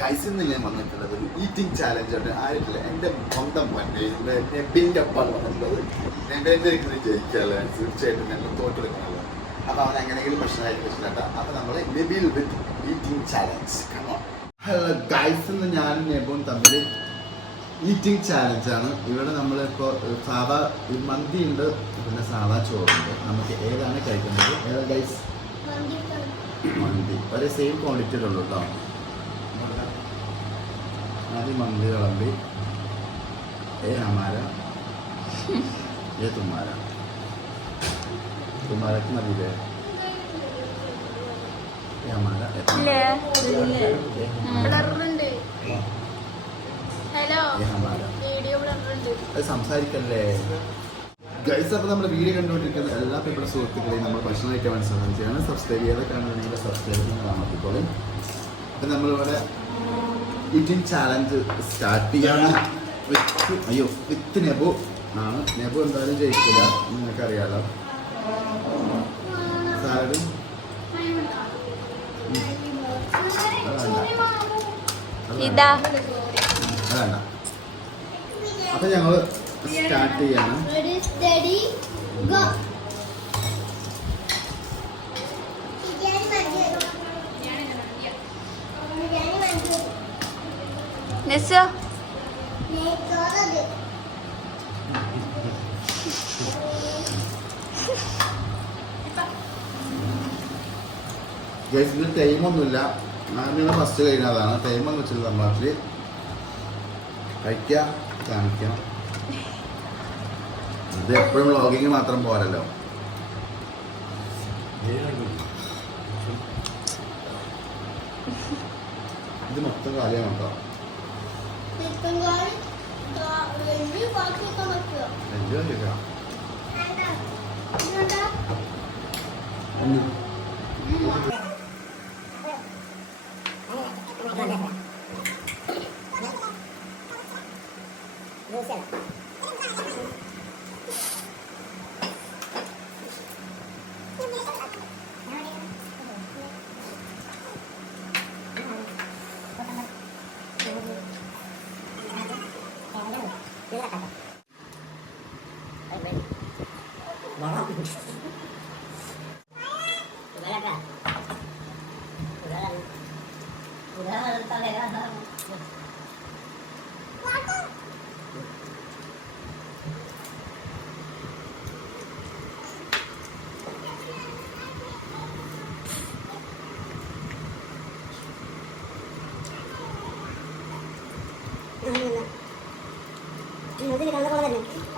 കൈസിന്ന് ഞാൻ വന്നിട്ടുള്ളത് eating challenge ആണ്. ആയിട്ടില്ല എന്റെ സ്വന്തം മറ്റേ നെബിന്റെ ഒപ്പം വന്നിട്ടുള്ളത്. നെബിന്റെ ജയിക്കാല്ല? തീർച്ചയായിട്ടും ഞങ്ങൾ തോറ്റെടുക്കണല്ലോ അപ്പോൾ അവൻ എങ്ങനെയെങ്കിലും പ്രശ്നമായിട്ട് പ്രശ്നമായിട്ട് അപ്പോൾ നമ്മൾ Nebil with eating challenge hello guys എന്ന് ഞാനും നെബും തമ്മിൽ ഈറ്റിംഗ് ചാലഞ്ച് ആണ്. ഇവിടെ നമ്മളിപ്പോൾ സാധാ മന്തി ഉണ്ട് പിന്നെ സാധാ ചോറുണ്ട്. നമുക്ക് ഏതാണ് കഴിക്കുന്നത് ഏതാ ഗൈസ് മന്തി. ഒരേ സെയിം ക്വാണ്ടിറ്റിയിലുള്ളൂ കേട്ടോ. ആദ്യം മന്തി വിളമ്പി. ഏ हमारा ഏ തുമ്മാര. तुम्हारा ഹമാര ഏ തുമ്മാര. ഏ ഹമാര. ബ്ലറുണ്ട് ഹലോ. സംസാരിക്കല്ലേ? ഗൈസ് അപ്പോൾ നമ്മൾ വീഡിയോ കണ്ടുകൊണ്ടിരിക്കുന്ന എല്ലാ പേപ്പർ സുഹൃത്തുക്കളെയും നമ്മൾ ഭക്ഷണം കഴിക്കാൻ വേണ്ടി സബ്സ്ക്രൈബ് ചെയ്യാതെ കാണുന്നുണ്ടെങ്കിൽ സബ്സ്ക്രൈബ് ചെയ്യാൻ താമസിക്കോളും അപ്പം നമ്മളിവിടെ ഈറ്റിംഗ് ചാലഞ്ച് സ്റ്റാർട്ട് ചെയ്യാണ് വിത്ത് അയ്യോ വിത്ത് നെബു. ആണ്. നെബു എന്തായാലും ജയിക്കില്ല. നിങ്ങൾക്കറിയാലോ. സാലഡ് ഇതാ. അതല്ല അപ്പം ഞങ്ങൾ സ്റ്റാർട്ട് ചെയ്യാണ് നെസ്സോ ഇതിൽ ടൈമൊന്നുമില്ല ആദ്യം ഫസ്റ്റ് കഴിഞ്ഞതാണ് ടൈമൊന്നും വെച്ചില്ല നമ്മളാട്ടിൽ കഴിക്കുക കാണിക്കാം. ഇത് എപ്പോഴും വ്ളോഗിങ് മാത്രം പോരല്ലോ. ഇത് മൊത്തം കാര്യമാണ് കേട്ടോ വലിയ なかった。എൻജോയ് ചെയ്യാം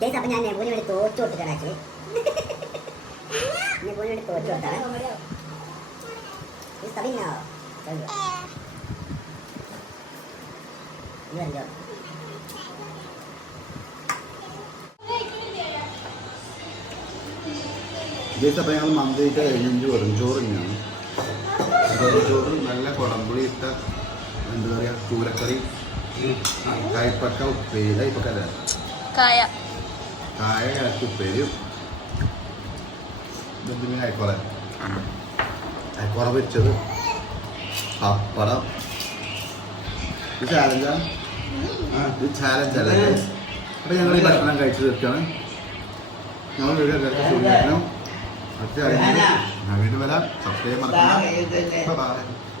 ചേച്ചി അപ്പൊ ഞാൻ നെബുവിന് വേണ്ടി തോറ്റു കൊടുത്തിട്ടാണ് ആക്ച്വലി നെബുവിന് വേണ്ടി തോറ്റു കൊടുത്താണ് ഇത് ഇത് അഞ്ചോ ഗൈസ് അപ്പോൾ ഞങ്ങൾ മന്തിയിട്ട് കഴിഞ്ഞഞ്ച് വെറുംചോറ് തന്നെയാണ് വെറുംചോറ് നല്ല കുടംപുളി ഇട്ട എന്താ പറയുക ചൂരക്കറി കായ്പക്ക ഉപ്പേരി. കയ്പക്ക അല്ലേ? കായ. കായ ഉപ്പേരിയും ഉപ്പേരും. ഇതെന്തിനും അയക്കുറ അയക്കുറ വെച്ചത് പപ്പടം. ഇത് ചാലഞ്ചാ ആ? ഇത് ചാലഞ്ച് അല്ലേ? അപ്പം ഞങ്ങൾ ഈ ഭക്ഷണം കഴിച്ചു തീർക്കാണ്. ഞങ്ങൾ വീട്ടിൽ സൂചിപ്പിക്കണം അടുത്ത കാര്യങ്ങൾ ഞാൻ വീണ്ടും വരാം സബ്സ്ക്രൈബ് മറക്കണം ബൈ